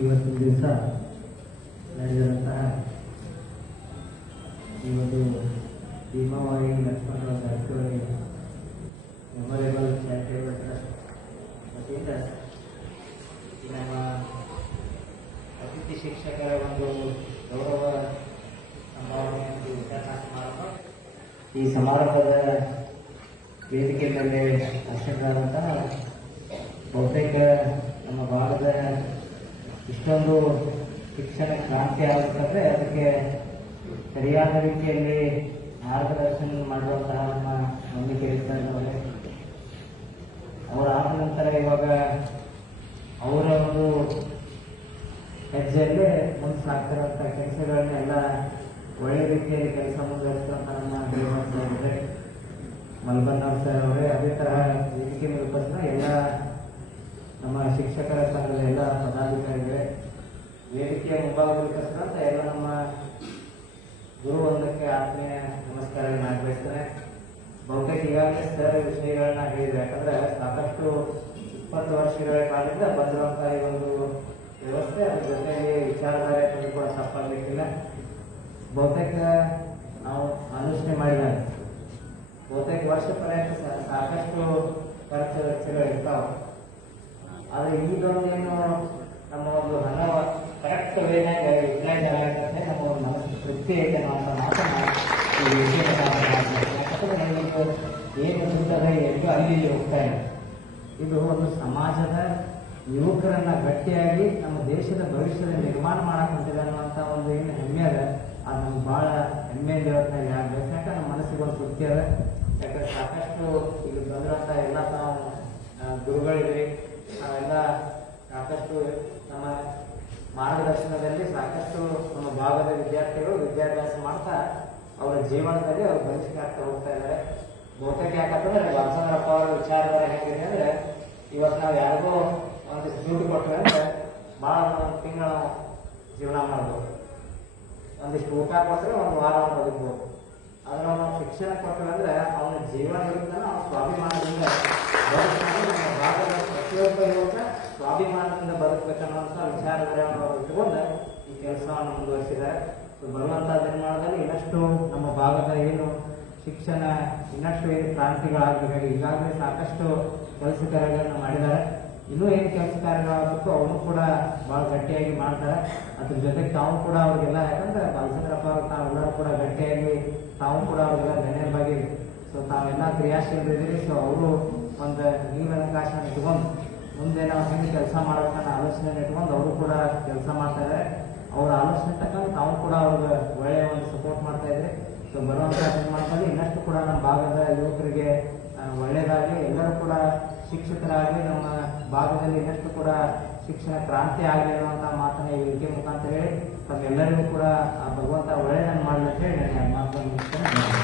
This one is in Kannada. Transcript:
ಇವತ್ತಿನ ದಿವಸ ನಡೆದಿರುವಂತಹ ಈ ಒಂದು ಭೀಮಾವಾಯಿ Lakshmanrao Jarkiholi memorable charitable trust ವತಿಯಿಂದ ನಮ್ಮ ಅತಿಥಿ ಶಿಕ್ಷಕರ ಒಂದು ಗೌರವ ಸಂಭಾವನೆ ವಿತರಣಾ ಸಮಾರಂಭ. ಈ ಸಮಾರಂಭದ ವೇದಿಕೆ ಮೇಲೆ ಅಧ್ಯಕ್ಷರಾದಂತಹ ಬಹುತೇಕ ನಮ್ಮ ಭಾರತದ ಇಷ್ಟೊಂದು ಶಿಕ್ಷಣ ಕ್ರಾಂತಿ ಆಗಬೇಕಂದ್ರೆ ಅದಕ್ಕೆ ಸರಿಯಾದ ರೀತಿಯಲ್ಲಿ ಮಾರ್ಗದರ್ಶನ ಮಾಡುವಂತಹ ನಮ್ಮ ನಂಬಿಕೆ ಇರ್ತಾರೆ. ಅವರಾದ ನಂತರ ಇವಾಗ ಅವರ ಒಂದು ಹೆಜ್ಜೆಯಲ್ಲೇ ಮುಂದೆ ಸಾಗ್ತಿರುವಂಥ ಕೆಲಸಗಳನ್ನೆಲ್ಲ ಒಳ್ಳೆ ರೀತಿಯಲ್ಲಿ ಕೆಲಸ ಮುಂದುವರಿಸುವಂಥ ನಮ್ಮ ಶ್ರೀಮಂತರವರೇ, ಮಲ್ಬನ್ನವ್ರ ಸರ್ ಅವರೇ, ಅದೇ ತರಹ ವೇದಿಕೆ ರೂಪಿಸಿದ ಎಲ್ಲ ನಮ್ಮ ಶಿಕ್ಷಕರ ಸಂಘದ ಎಲ್ಲ ಪದಾಧಿಕಾರಿಗಳೇ, ವೇದಿಕೆಯ ಮುಂಭಾಗ ರೂಪಿಸಿದಂಥ ಎಲ್ಲ ನಮ್ಮ ಗುರು ಒಂದಕ್ಕೆ ಆತ್ಮೀಯ ನಮಸ್ಕಾರಗಳನ್ನ ಆಗ್ಬಯಸ್ತಾರೆ. ಬಹುತೇಕ ಈಗಾಗಲೇ ಸರ್ ವಿಷಯಗಳನ್ನ ಹೇಳಿದ್ರು. ಯಾಕಂದ್ರೆ ಸಾಕಷ್ಟು 20 ವರ್ಷಗಳ ಕಾಲದಿಂದ ಬಂದಿರುವಂತಹ ಈ ಒಂದು ವ್ಯವಸ್ಥೆ, ಅದ್ರ ಜೊತೆಗೆ ವಿಚಾರಧಾರೆ ಕೂಡ ತಪ್ಪಾಗಲಿಕ್ಕಿಲ್ಲ. ಬಹುತೇಕ ನಾವು ಅನುಷ್ಠಾನ ಮಾಡಿದಾಗ ಬಹುತೇಕ ವರ್ಷ ಪರ್ಯಂತ ಸಾಕಷ್ಟು ಖರ್ಚು ವೆಚ್ಚಗಳು ಇರ್ತಾವೆ. ಆದರೆ ಈಗೊಂದೇನು ನಮ್ಮ ಒಂದು ಹಣ ಕರೆಕ್ಟ್ ವೇನಾಗ ಯುಟಿಲೈಸ್ ಆಗಬೇಕಂದ್ರೆ ನಮ್ಮ ಒಂದು ಮನಸ್ಸು ತೃಪ್ತಿ ಐತೆ ಅಂತ ಮಾತನ್ನ ಏನು ದುಡ್ಡದ ಎಷ್ಟು ಅಲ್ಲಿ ಹೋಗ್ತಾ ಇದೆ. ಇದು ಒಂದು ಸಮಾಜದ ಯುವಕರನ್ನ ಗಟ್ಟಿಯಾಗಿ ನಮ್ಮ ದೇಶದ ಭವಿಷ್ಯದ ನಿರ್ಮಾಣ ಮಾಡಕ್ ಹೊಂಟಿದೆ ಅನ್ನುವಂಥ ಒಂದು ಏನು ಹೆಮ್ಮೆ ಅದ, ಅದು ನಮ್ಗೆ ಭಾಳ ಹೆಮ್ಮೆಯಿಂದ ಇವತ್ತಿನಾಗ ಆಗ್ಬೇಕು. ಯಾಕಂದ್ರೆ ನಮ್ಮ ಮನಸ್ಸಿಗೆ ಒಂದು ತೃಪ್ತಿ ಅದ. ಯಾಕಂದ್ರೆ ಸಾಕಷ್ಟು ಈಗ ಬಂದಿರುವಂಥ ಎಲ್ಲ ತಾವು ಗುರುಗಳಿವೆ, ನಾವೆಲ್ಲ ಸಾಕಷ್ಟು ನಮ್ಮ ಮಾರ್ಗದರ್ಶನದಲ್ಲಿ ಸಾಕಷ್ಟು ನಮ್ಮ ಭಾಗದ ವಿದ್ಯಾರ್ಥಿಗಳು ವಿದ್ಯಾಭ್ಯಾಸ ಮಾಡ್ತಾ ಅವರ ಜೀವನದಲ್ಲಿ ಅವ್ರು ಬಲಿಷ್ಠ ಆಗ್ತಾ ಹೋಗ್ತಾ ಇದ್ದಾರೆ. ಬಹುತೇಕ ಯಾಕಂತಂದ್ರೆ ವಾಸನರಪ್ಪ ಅವರ ವಿಚಾರಧಾರೆ ಹೆಂಗಿದೆ ಅಂದ್ರೆ, ಇವತ್ತು ನಾವು ಯಾರಿಗೂ ಒಂದಿಷ್ಟು ದುಡ್ಡು ಕೊಟ್ಟರೆ ಅಂದ್ರೆ ಭಾಳ ಒಂದು ತಿಂಗಳು ಜೀವನ ಮಾಡ್ಬೋದು, ಒಂದಿಷ್ಟು ಊಟ ಕೊಟ್ಟರೆ ಒಂದು ವಾರ ಬದುಕ್ಬೋದು. ಆದ್ರೆ ನಾವು ಶಿಕ್ಷಣ ಕೊಟ್ಟರೆ ಅಂದ್ರೆ ಅವನ ಜೀವನ ಇರುತ್ತಾನೆ, ಅವನ ಸ್ವಾಭಿಮಾನದಿಂದ ನಮ್ಮ ಭಾಗದ ಪ್ರತಿಯೊಬ್ಬ ಯುವಕ ಸ್ವಾಭಿಮಾನದಿಂದ ಬದುಕಬೇಕನ್ನುವಂಥ ವಿಚಾರಧಾರೆಯನ್ನು ಅವರು ಇಟ್ಟುಕೊಂಡು ಈ ಕೆಲಸವನ್ನು ಮುಂದುವರಿಸಿದ್ದಾರೆ. ಬರುವಂಥ ದಿನಮಾನದಲ್ಲಿ ಇನ್ನಷ್ಟು ನಮ್ಮ ಭಾಗದ ಏನು ಶಿಕ್ಷಣ ಇನ್ನಷ್ಟು ಏನು ಕ್ರಾಂತಿಗಳಾಗಬೇಕಾಗಿ ಈಗಾಗಲೇ ಸಾಕಷ್ಟು ಕೆಲಸ ಕಾರ್ಯಗಳನ್ನು ಮಾಡಿದ್ದಾರೆ. ಇನ್ನೂ ಏನು ಕೆಲಸ ಕಾರ್ಯಗಳಾಗಬೇಕು ಅವನು ಕೂಡ ಭಾಳ ಗಟ್ಟಿಯಾಗಿ ಮಾಡ್ತಾರೆ. ಅದ್ರ ಜೊತೆಗೆ ತಾವು ಕೂಡ ಅವ್ರಿಗೆಲ್ಲ, ಯಾಕಂದ್ರೆ ಬಾಲಚಂದ್ರಪ್ಪ ತಾವೆಲ್ಲರೂ ಕೂಡ ಗಟ್ಟಿಯಾಗಿ ತಾವು ಕೂಡ ಅವ್ರಿಗೆಲ್ಲ ಧನ್ಯವಾಗಿ ತಾವೆಲ್ಲ ಕ್ರಿಯಾಶೀಲರಿದ್ದೀರಿ. ಸೊ ಅವರು ಒಂದು ನೀಲವಕಾಶ ಇಟ್ಕೊಂಡು ಮುಂದೆ ನಾವು ಹೆಂಗೆ ಕೆಲಸ ಮಾಡಬೇಕನ್ನೋ ಆಲೋಚನೆ ಇಟ್ಕೊಂಡು ಅವರು ಕೂಡ ಕೆಲಸ ಮಾಡ್ತಾ ಇದ್ದಾರೆ. ಅವ್ರ ಆಲೋಚನೆ ತಕ್ಕಂಗೆ ತಾವು ಕೂಡ ಅವ್ರಿಗೆ ಒಳ್ಳೆಯ ಒಂದು ಸಪೋರ್ಟ್ ಮಾಡ್ತಾ ಇದ್ದಾರೆ. ಸೊ ಬರುವಂಥ ನಿರ್ಮಾಣದಲ್ಲಿ ಇನ್ನಷ್ಟು ಕೂಡ ನಮ್ಮ ಭಾಗದ ಯುವಕರಿಗೆ ಒಳ್ಳೆಯದಾಗಲಿ, ಎಲ್ಲರೂ ಕೂಡ ಶಿಕ್ಷಕರಾಗಲಿ, ನಮ್ಮ ಭಾಗದಲ್ಲಿ ಇನ್ನಷ್ಟು ಕೂಡ ಶಿಕ್ಷಣ ಕ್ರಾಂತಿ ಆಗಲಿ ಅನ್ನುವಂಥ ಮಾತನ್ನ ಈ ವೇದಿಕೆ ಮುಖಾಂತರ ಹೇಳಿ ತಮ್ಮೆಲ್ಲರಿಗೂ ಕೂಡ ಭಗವಂತ ಒಳ್ಳೆಯದನ್ನು ಮಾಡಲಿ ಅಂತ ಹೇಳಿ ನಾನು ಮಾತನ್ನು ಮುಗಿಸ್ತೇನೆ.